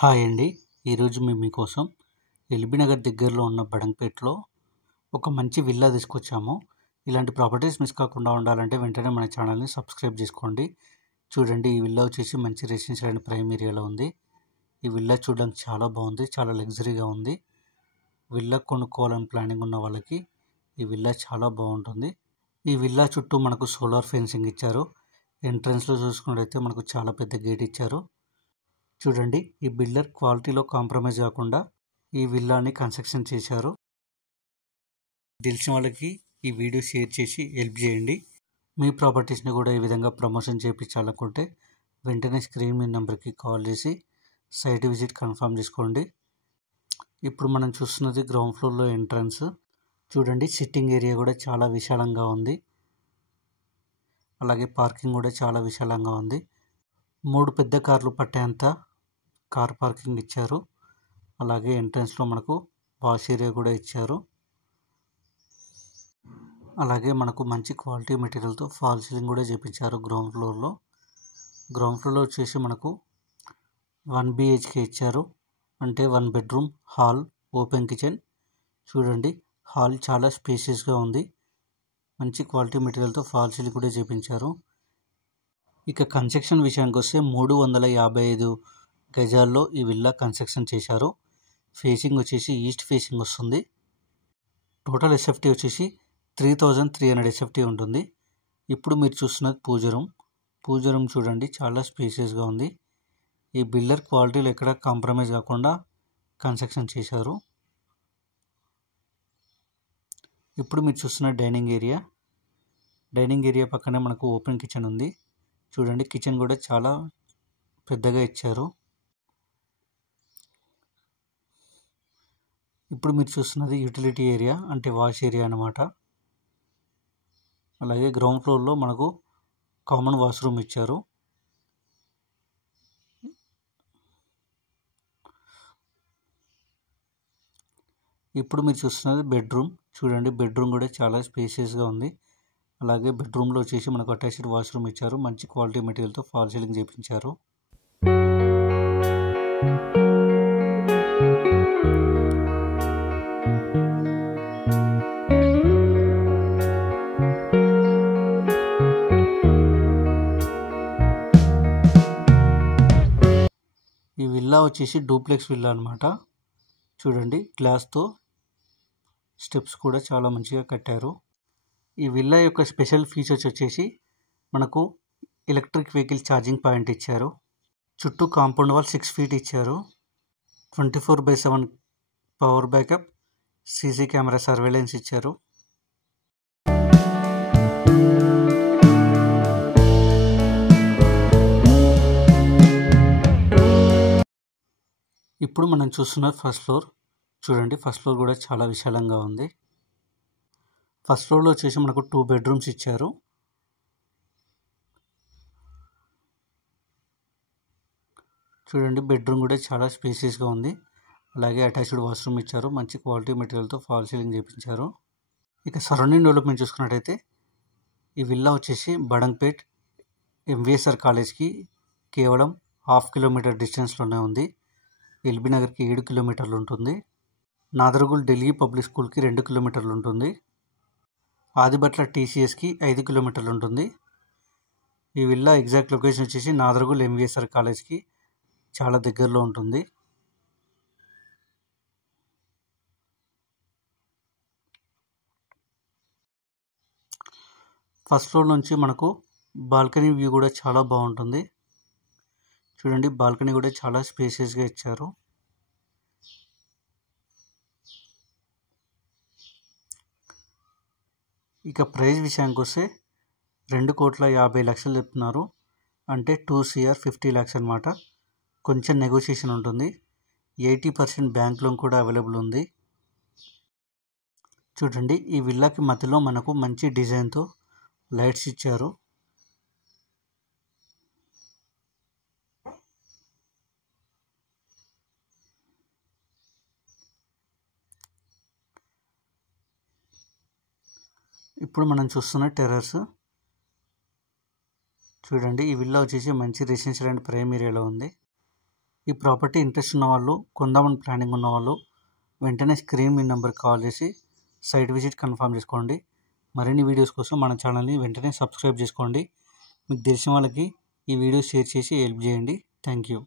Hi అండి. ఈరోజు మేము మీకోసం ఎల్బీనగర్ దగ్గరలో ఉన్న బడంగ్‌పేట్‌లో ఒక మంచి విల్లా తీసుకొచ్చాము. ఇలాంటి ప్రాపర్టీస్ మిస్ కాకుండా ఉండాలంటే వెంటనే మన ఛానల్‌ని సబ్స్క్రైబ్ చేసుకోండి. చూడండి, ఈ విల్లా వచ్చేసి మంచి రెసిడెన్షియల్ అండ్ ప్రైమ్ ఏరియాలో ఉంది. ఈ విల్లా చూడడానికి చాలా బాగుంది, చాలా లగ్జరీగా ఉంది. విల్లా కొనుక్కోవాలని ప్లానింగ్ ఉన్న వాళ్ళకి ఈ విల్లా చాలా బాగుంటుంది. ఈ విల్లా చుట్టూ మనకు సోలార్ ఫెన్సింగ్ ఇచ్చారు. ఎంట్రన్స్‌లో చూసుకున్నట్టయితే మనకు చాలా పెద్ద గేట్ ఇచ్చారు. చూడండి, ఈ బిల్డర్ క్వాలిటీలో కాంప్రమైజ్ కాకుండా ఈ విల్లాని కన్స్ట్రక్షన్ చేశారు. తెలిసిన వాళ్ళకి ఈ వీడియో షేర్ చేసి హెల్ప్ చేయండి. మీ ప్రాపర్టీస్ని కూడా ఈ విధంగా ప్రమోషన్ చేయించాలనుకుంటే వెంటనే స్క్రీన్ మీ నెంబర్కి కాల్ చేసి సైట్ విజిట్ కన్ఫర్మ్ చేసుకోండి. ఇప్పుడు మనం చూస్తున్నది గ్రౌండ్ ఫ్లోర్లో ఎంట్రన్స్. చూడండి, సిట్టింగ్ ఏరియా కూడా చాలా విశాలంగా ఉంది. అలాగే పార్కింగ్ కూడా చాలా విశాలంగా ఉంది. 3 పెద్ద కార్లు పట్టేంత కార్ పార్కింగ్ ఇచ్చారు. అలాగే ఎంట్రన్స్లో మనకు వాష్ ఏరియా కూడా ఇచ్చారు. అలాగే మనకు మంచి క్వాలిటీ మెటీరియల్తో ఫాల్ సీలింగ్ కూడా చేయించారు గ్రౌండ్ ఫ్లోర్లో. గ్రౌండ్ ఫ్లోర్లో వచ్చేసి మనకు 1 BHK ఇచ్చారు, అంటే 1 బెడ్రూమ్, హాల్, ఓపెన్ కిచెన్. చూడండి, హాల్ చాలా స్పేషియస్గా ఉంది. మంచి క్వాలిటీ మెటీరియల్తో ఫాల్ సీలింగ్ కూడా చేయించారు. ఇక కన్స్ట్రక్షన్ విషయానికి వస్తే 355 గజాల్లో ఈ విల్లా కన్స్ట్రక్షన్ చేశారు. ఫేసింగ్ వచ్చేసి ఈస్ట్ ఫేసింగ్ వస్తుంది. టోటల్ SFT వచ్చేసి 3300 SFT ఉంటుంది. ఇప్పుడు మీరు చూస్తున్నది పూజ రూమ్ చూడండి, చాలా స్పేసియస్గా ఉంది. ఈ బిల్డర్ క్వాలిటీలో ఎక్కడ కాంప్రమైజ్ కాకుండా కన్స్ట్రక్షన్ చేశారు. ఇప్పుడు మీరు చూస్తున్న డైనింగ్ ఏరియా పక్కనే మనకు ఓపెన్ కిచెన్ ఉంది. చూడండి, కిచెన్ కూడా చాలా పెద్దగా ఇచ్చారు. ఇప్పుడు మీరు చూస్తున్నది యూటిలిటీ ఏరియా, అంటే వాష్ ఏరియా అన్నమాట. అలాగే గ్రౌండ్ ఫ్లోర్లో మనకు కామన్ వాష్రూమ్ ఇచ్చారు. ఇప్పుడు మీరు చూస్తున్నది బెడ్రూమ్. చూడండి, బెడ్రూమ్ కూడా చాలా స్పేసియస్గా ఉంది. అలాగే బెడ్రూమ్లో వచ్చేసి మనకు అటాచ్డ్ వాష్రూమ్ ఇచ్చారు. మంచి క్వాలిటీ మెటీరియల్తో ఫాల్ సీలింగ్ చేయించారు. ఈ విల్లా వచ్చేసి డూప్లెక్స్ విల్లా అనమాట. చూడండి, గ్లాస్తో స్టెప్స్ కూడా చాలా మంచిగా కట్టారు. ఈ విల్లా యొక్క స్పెషల్ ఫీచర్స్ వచ్చేసి మనకు ఎలక్ట్రిక్ వెహికల్ ఛార్జింగ్ పాయింట్ ఇచ్చారు. చుట్టూ కాంపౌండ్ వాల్ 6 feet ఇచ్చారు. 24/7 power backup, CC camera surveillance ఇచ్చారు. ఇప్పుడు మనం చూస్తున్న ఫస్ట్ ఫ్లోర్. చూడండి, ఫస్ట్ ఫ్లోర్ కూడా చాలా విశాలంగా ఉంది. ఫస్ట్ ఫ్లోర్లో వచ్చేసి మనకు 2 bedrooms ఇచ్చారు. చూడండి, బెడ్రూమ్ కూడా చాలా స్పేసియస్గా ఉంది. అలాగే అటాచ్డ్ వాష్రూమ్ ఇచ్చారు. మంచి క్వాలిటీ మెటీరియల్తో ఫాల్ సీలింగ్ చేయించారు. ఇక సరౌండింగ్ డెవలప్మెంట్ చూసుకున్నట్టయితే ఈ విల్లా వచ్చేసి బడంగ్‌పేట్ MVSR కాలేజ్కి కేవలం 1/2 kilometer డిస్టెన్స్లోనే ఉంది. ఎల్బీనగర్కి 7 kilometers ఉంటుంది. నాదర్గుల్ ఢిల్లీ పబ్లిక్ స్కూల్కి 2 kilometers ఉంటుంది. ఆదిబట్ల TCSకి 5 kilometers ఉంటుంది. ఈ విల్లా ఎగ్జాక్ట్ లొకేషన్ వచ్చేసి నాదర్గుల్ MVSR కాలేజ్కి చాలా దగ్గరలో ఉంటుంది. ఫస్ట్ ఫ్లోర్ నుంచి మనకు బాల్కనీ వ్యూ కూడా చాలా బాగుంటుంది. చూడండి, బాల్కనీ కూడా చాలా స్పేసియస్గా ఇచ్చారు. ఇక ప్రైస్ విషయానికి వస్తే 2,50,00,000 చెప్తున్నారు, అంటే 2 crore 50 lakhs అనమాట. కొంచెం నెగోషియేషన్ ఉంటుంది. 80% బ్యాంక్ లోన్ కూడా అవైలబుల్ ఉంది. చూడండి, ఈ విల్లాకి మధ్యలో మనకు మంచి డిజైన్తో లైట్స్ ఇచ్చారు. ఇప్పుడు మనం చూస్తున్న టెర్రస్. చూడండి, ఈ విల్లా వచ్చేసి మంచి రెసిడెన్షియల్ అండ్ ప్రైమ్ ఏరియాలో ఉంది. ఈ ప్రాపర్టీ ఇంట్రెస్ట్ ఉన్న వాళ్ళు, కొందామని ప్లానింగ్ ఉన్న వాళ్ళు వెంటనే స్క్రీన్ మీ నెంబర్కి కాల్ చేసి సైట్ విజిట్ కన్ఫర్మ్ చేసుకోండి. మరిన్ని వీడియోస్ కోసం మన ఛానల్ని వెంటనే సబ్స్క్రైబ్ చేసుకోండి. మీకు తెలిసిన వాళ్ళకి ఈ వీడియో షేర్ చేసి హెల్ప్ చేయండి. Thank you.